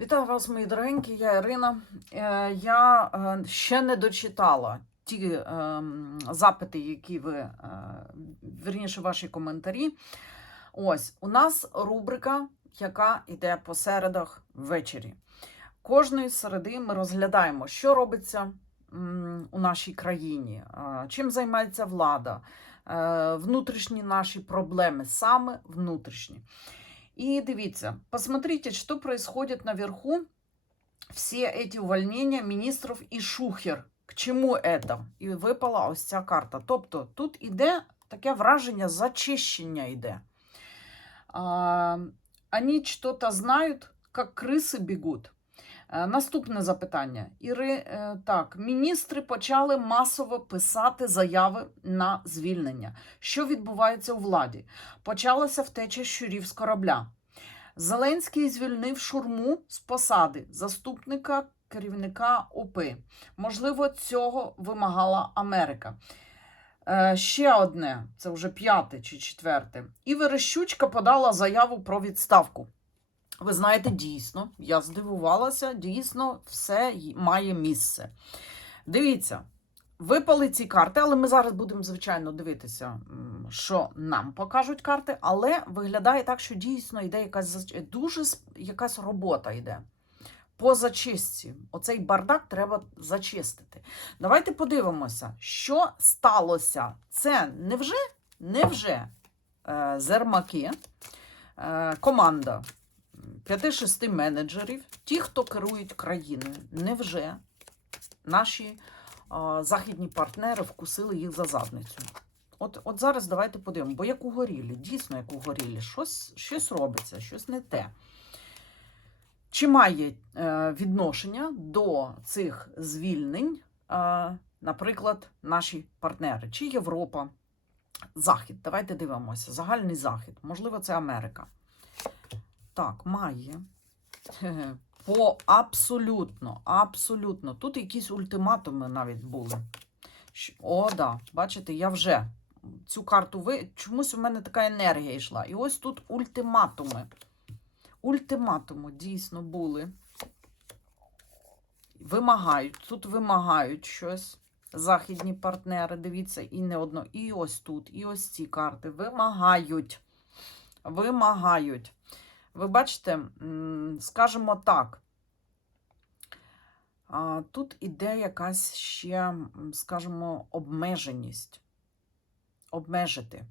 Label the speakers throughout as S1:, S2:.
S1: Вітаю вас, мої дорогенькі, я Ірина. Е, Я е, ще не дочитала ті е, запити, які ви, вірніше, ваші коментарі. Ось у нас рубрика, яка йде по середах ввечері. Кожної середи ми розглядаємо, що робиться у нашій країні, чим займається влада, внутрішні наші проблеми, саме внутрішні. И дивіться, посмотрите, что происходит наверху. Все эти увольнения министров і Шухер. К чому это? І випала ось ця карта. Тобто тут іде таке враження зачищення йде. А, они что-то знають, як криси бігуть. Е, Наступне запитання. Іри, е, так, міністри почали масово писати заяви на звільнення. Що відбувається у владі? Почалася втеча щурів з корабля. Зеленський звільнив шурму з посади заступника керівника ОП. Можливо, цього вимагала Америка. Е, ще одне, це вже п'яте чи четверте. І Верещучка подала заяву про відставку. Ви знаєте, дійсно, я здивувалася, дійсно, все має місце. Дивіться, випали ці карти, але ми зараз будемо, звичайно, дивитися, що нам покажуть карти. Але виглядає так, що дійсно йде якась дуже якась робота йде. По зачистці. Оцей бардак треба зачистити. Давайте подивимося, що сталося. Це невже, невже е, зермаки, е, команда 5-6 менеджерів, ті, хто керують країною, невже наші західні партнери вкусили їх за задницю. От, от зараз давайте подивимо, бо як угорілі, дійсно, як угорілі, щось, щось робиться, щось не те. Чи має е, відношення до цих звільнень, е, наприклад, наші партнери, чи Європа, Захід? Давайте дивимося. Загальний захід, можливо, це Америка. Так, має. По абсолютно, абсолютно. Тут якісь ультиматуми навіть були. О, да. Бачите, я вже цю карту ви. Чомусь у мене така енергія йшла. І ось тут ультиматуми. Ультиматуми дійсно були. Вимагають. Тут вимагають щось. Західні партнери, дивіться, і не одно. І ось тут, і ось ці карти. Вимагають. Вимагають. Ви бачите, скажімо так, тут іде якась ще, скажімо, обмеженість. Обмежити.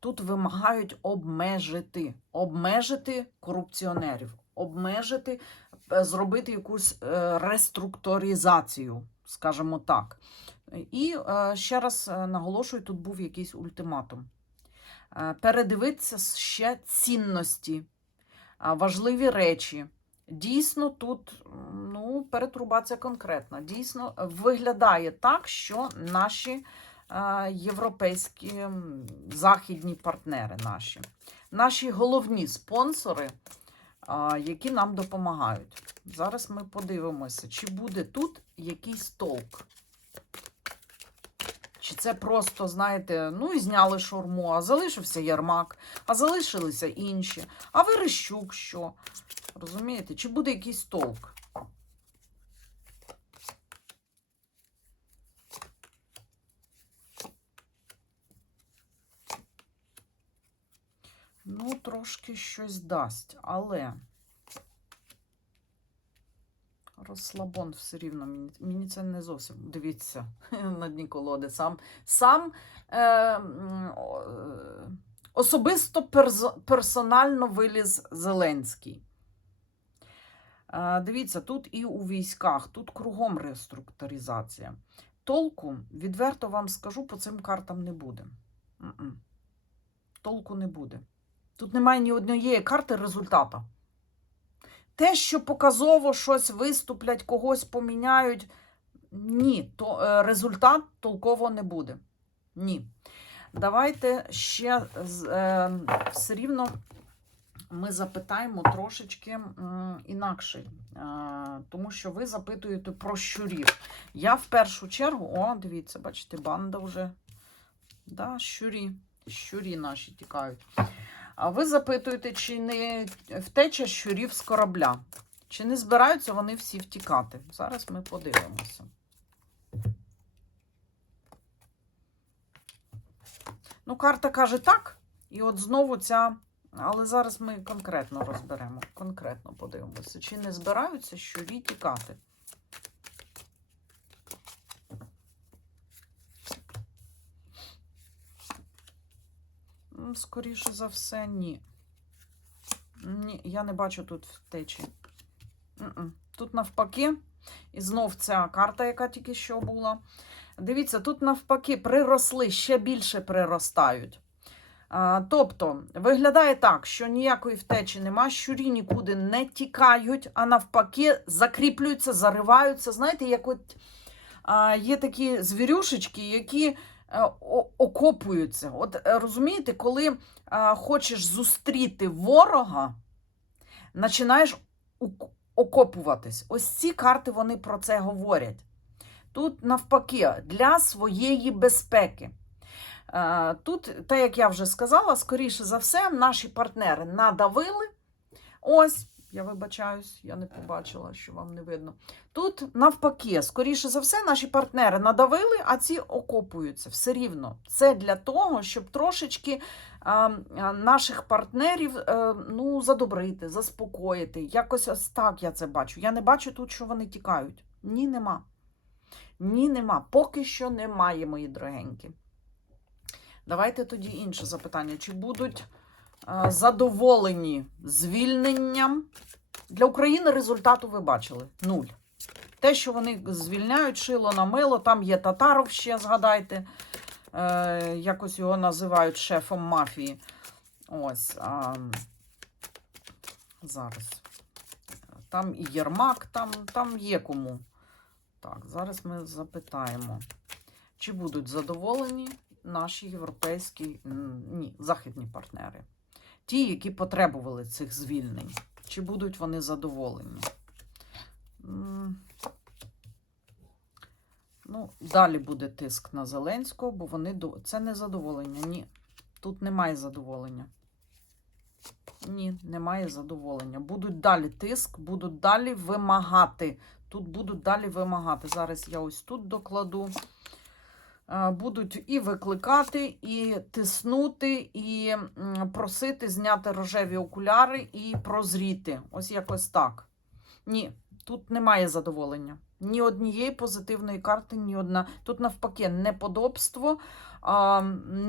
S1: Тут вимагають обмежити, обмежити корупціонерів, обмежити, е, зробити якусь е, реструктуризацію, скажімо так. І е, ще раз наголошую, тут був якийсь ультиматум. Передивитися ще цінності важливі речі. Дійсно, тут ну, перетрубація конкретна. Дійсно, виглядає так, що наші європейські західні партнери наші, наші головні спонсори, які нам допомагають. Зараз ми подивимося, чи буде тут якийсь толк. Чи це просто, знаєте, ну і зняли шурму, а залишився Ярмак, а залишилися інші. А Верещук що? Розумієте? Чи буде якийсь толк? Ну, трошки щось дасть, але розслабон все рівно. Мені, мені це не зовсім. Дивіться, на дні колоди. Сам, сам е, е, особисто перз- персонально виліз Зеленський. Е, Дивіться, тут і у військах, тут кругом реструктуризація. Толку, відверто вам скажу, по цим картам не буде. Толку не буде. Тут немає ні однієї карти результата. Те, що показово щось виступлять, когось поміняють, ні, то е, результат толково не буде. Ні. Давайте ще е, все рівно ми запитаємо трошечки інакше, е, тому що ви запитуєте про щурів. Я в першу чергу, о, дивіться, бачите, банда вже. Да, щурі, щурі наші тікають. А ви запитуєте, чи не втеча щурів з корабля? Чи не збираються вони всі втікати? Зараз ми подивимося. Ну, карта каже так. І от знову ця. Але зараз ми конкретно розберемо. Конкретно подивимося, чи не збираються щурі тікати. Скоріше за все, ні. Ні, я не бачу тут втечі. Тут навпаки, і знов ця карта, яка тільки що була. Дивіться, тут навпаки приросли, ще більше приростають. А, тобто, виглядає так, що ніякої втечі нема, щурі нікуди не тікають, а навпаки, закріплюються, зариваються. Знаєте, як от а, є такі звірюшечки, які окопуються. От е, розумієте, коли а, хочеш зустріти ворога, починаєш окопуватись. Ось ці карти вони про це говорять. Тут навпаки, для своєї безпеки. Е, Тут, так як я вже сказала, скоріше за все, наші партнери надавили. Ось, я вибачаюсь, я не побачила, що вам не видно. Тут навпаки, скоріше за все, наші партнери надавили, а ці окопуються все рівно. Це для того, щоб трошечки а, а, наших партнерів е, ну, задобрити, заспокоїти. Якось ось так я це бачу. Я не бачу тут, що вони тікають. Ні, нема. Ні, нема. Поки що немає, мої дорогенькі. Давайте тоді інше запитання. Чи будуть задоволені звільненням? Для України результату ви бачили нуль. Те, що вони звільняють, шило на мило, там є Татаров ще, згадайте, е, якось його називають шефом мафії. Ось. А, зараз. Там і Єрмак, там, там є кому. Так, зараз ми запитаємо, чи будуть задоволені наші європейські, ні, західні партнери. Ті, які потребували цих звільнень. Чи будуть вони задоволені? Ну, далі буде тиск на Зеленського, бо вони. Це не задоволення. Ні. Тут немає задоволення. Ні, немає задоволення. Будуть далі тиск, будуть далі вимагати. Тут будуть далі вимагати. Зараз я ось тут докладу. Е, Будуть і викликати, і тиснути, і просити зняти рожеві окуляри і прозріти. Ось якось так. Ні, тут немає задоволення. Ні однієї позитивної карти, ні одна. Тут навпаки неподобство,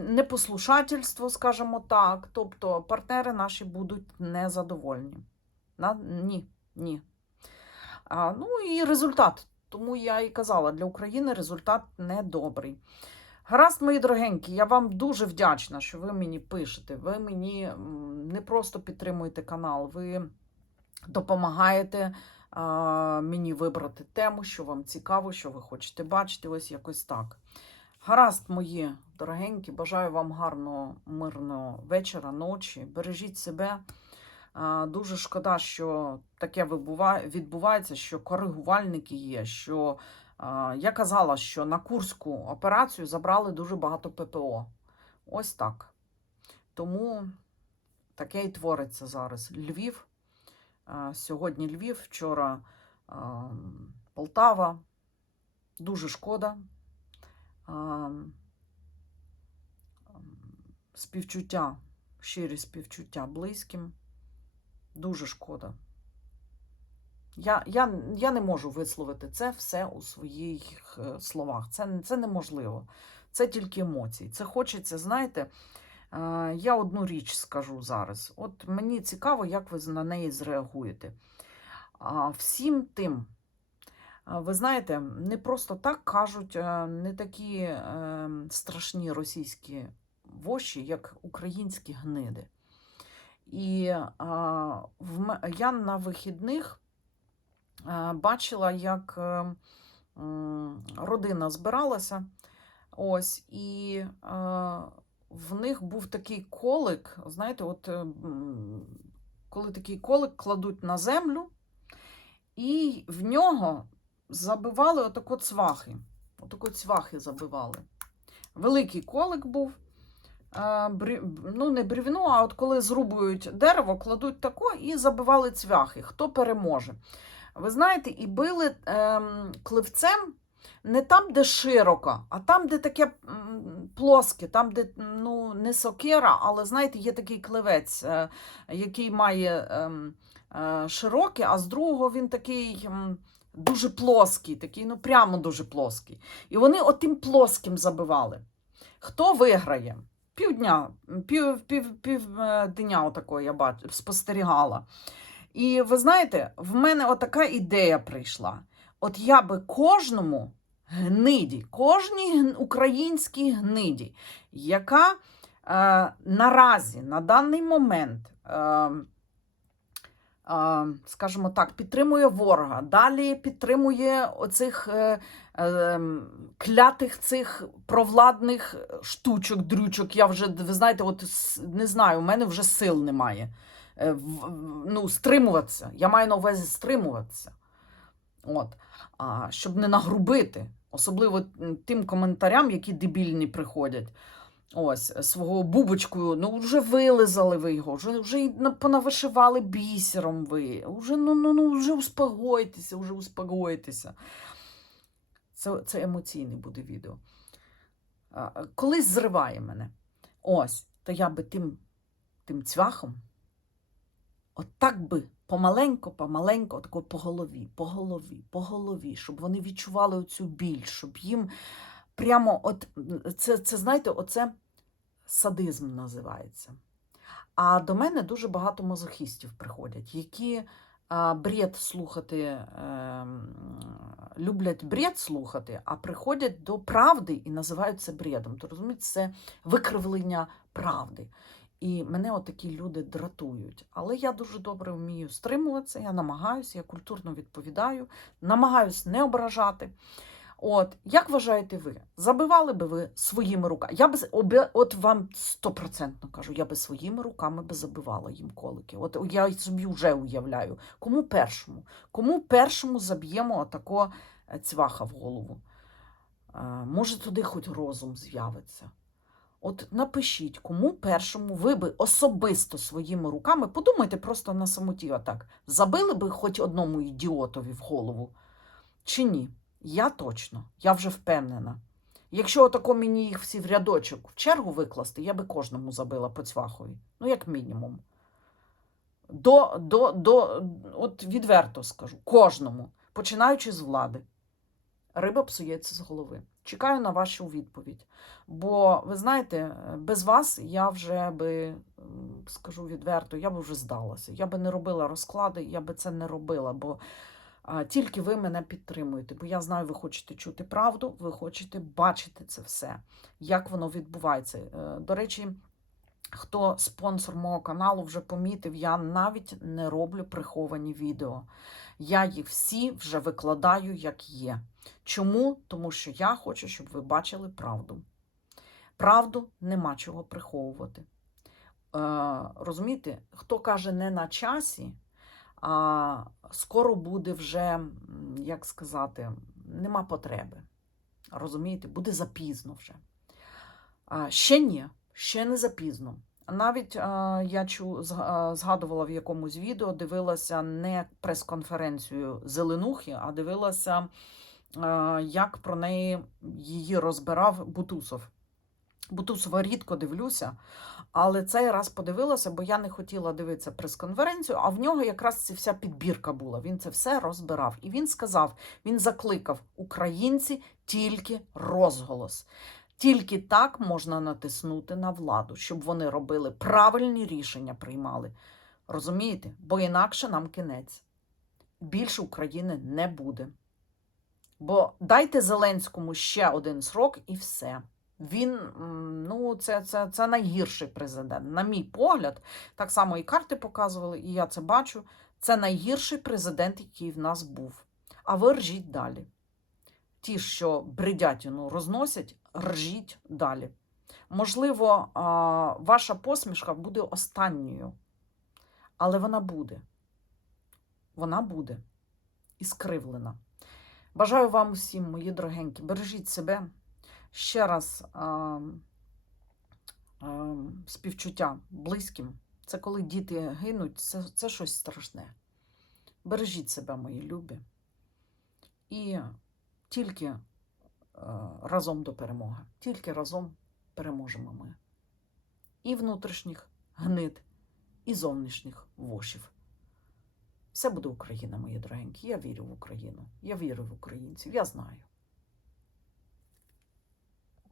S1: непослушательство, скажімо так. Тобто партнери наші будуть незадовольні. Ні, ні. Ну і результат. Тому я і казала, для України результат недобрий. Гаразд, мої дорогенькі, я вам дуже вдячна, що ви мені пишете. Ви мені не просто підтримуєте канал, ви допомагаєте а, мені вибрати тему, що вам цікаво, що ви хочете бачити. Ось якось так. Гаразд, мої дорогенькі, бажаю вам гарного, мирного вечора, ночі. Бережіть себе. Дуже шкода, що таке відбувається, що коригувальники є. Що я казала, що на Курську операцію забрали дуже багато ППО. Ось так. Тому таке і твориться зараз. Львів. Сьогодні Львів, вчора Полтава. Дуже шкода. Співчуття, щирі співчуття близьким. Дуже шкода. Я, я, я не можу висловити це все у своїх е, словах. Це, це неможливо. Це тільки емоції. Це хочеться, знаєте, е, я одну річ скажу зараз. От мені цікаво, як ви на неї зреагуєте. А всім тим, ви знаєте, не просто так кажуть, е, не такі е, страшні російські воші, як українські гниди. І в, я на вихідних бачила, як е, родина збиралася. Ось, і а, в них був такий колик, знаєте, от е, коли такий колик кладуть на землю, і в нього забивали отако цвахи. Отако цвахи забивали. Великий колик був. Е, ну не брівно, а от коли зрубують дерево, кладуть тако і забивали цвяхи. Хто переможе? Ви знаєте, і били ем, кливцем не там, де широко, а там, де таке плоске, там, де ну, не сокира, але знаєте, є такий кливець, е, який має ем, е, широкий, а з другого він такий. м, Дуже плоский, такий, ну прямо дуже плоский. І вони отим плоским забивали. Хто виграє? Півдня, пів, пів, пів е, дня отако я бач, спостерігала. І ви знаєте, в мене отака ідея прийшла. От я би кожному гниді, кожній українській гниді, яка е, наразі, на даний момент, е, скажімо так, підтримує ворога, далі підтримує оцих е, е, клятих цих провладних штучок, дрючок. Я вже, ви знаєте, от не знаю, у мене вже сил немає. Е, ну, стримуватися. Я маю на увазі стримуватися. От. А, щоб не нагрубити. Особливо тим коментарям, які дебільні приходять. Ось, свого бубочку, ну вже вилизали ви його, вже, вже понавишивали бісером ви. Вже, ну, ну, ну, вже успокойтеся, вже успокойтеся. Це, це емоційне буде відео. Колись зриває мене. Ось, то я би тим, тим цвяхом от так би помаленько, помаленько, тако по голові, по голові, по голові, щоб вони відчували оцю біль, щоб їм прямо от це, це знаєте, оце садизм називається. А до мене дуже багато мазохістів приходять, які бред слухати, ем, люблять бред слухати, а приходять до правди і називають це бредом. То розумієте, це викривлення правди. І мене отакі люди дратують. Але я дуже добре вмію стримуватися, я намагаюся, я культурно відповідаю, намагаюся не ображати. От, як вважаєте ви, забивали би ви своїми руками? Я би от вам стопроцентно кажу, я би своїми руками би забивала їм колики. От я собі вже уявляю, кому першому? Кому першому заб'ємо отако е, цвяха в голову? Е, Може, туди хоч розум з'явиться. От напишіть, кому першому ви би особисто своїми руками, подумайте просто на самоті отак, забили би хоч одному ідіотові в голову чи ні? Я точно, я вже впевнена. Якщо отако мені їх всі в рядочок в чергу викласти, я би кожному забила по цвяхові. Ну, як мінімум. До, до, до, от відверто скажу, кожному, починаючи з влади. Риба псується з голови. Чекаю на вашу відповідь. Бо, ви знаєте, без вас я вже би, скажу відверто, я би вже здалася. Я би не робила розклади, я би це не робила, бо тільки ви мене підтримуєте. Бо я знаю, ви хочете чути правду, ви хочете бачити це все, як воно відбувається. Е, До речі, хто спонсор мого каналу вже помітив, я навіть не роблю приховані відео. Я їх всі вже викладаю, як є. Чому? Тому що я хочу, щоб ви бачили правду. Правду нема чого приховувати. Е, розумієте, хто каже не на часі, а скоро буде вже, як сказати, нема потреби. Розумієте, буде запізно вже. А, ще ні, ще не запізно. Навіть а, я чу, згадувала в якомусь відео, дивилася не прес-конференцію Зеленухи, а дивилася, а, як про неї її розбирав Бутусов. Бутусова рідко дивлюся, але цей раз подивилася, бо я не хотіла дивитися прес-конференцію, а в нього якраз ця вся підбірка була. Він це все розбирав. І він сказав: він закликав українці тільки розголос. Тільки так можна натиснути на владу, щоб вони робили правильні рішення, приймали. Розумієте? Бо інакше нам кінець. Більше України не буде. Бо дайте Зеленському ще один срок і все. Він, ну, це, це, це найгірший президент. На мій погляд, так само і карти показували, і я це бачу. Це найгірший президент, який в нас був. А ви ржіть далі. Ті, що бредятину розносять, ржіть далі. Можливо, ваша посмішка буде останньою, але вона буде. Вона буде і скривлена. Бажаю вам усім, мої дорогенькі, бережіть себе. Ще раз а, е, співчуття близьким. Це коли діти гинуть, це, це щось страшне. Бережіть себе, мої любі. І тільки е, разом до перемоги. Тільки разом переможемо ми. І внутрішніх гнид, і зовнішніх вошів. Все буде Україна, мої дорогенькі. Я вірю в Україну. Я вірю в українців. Я знаю.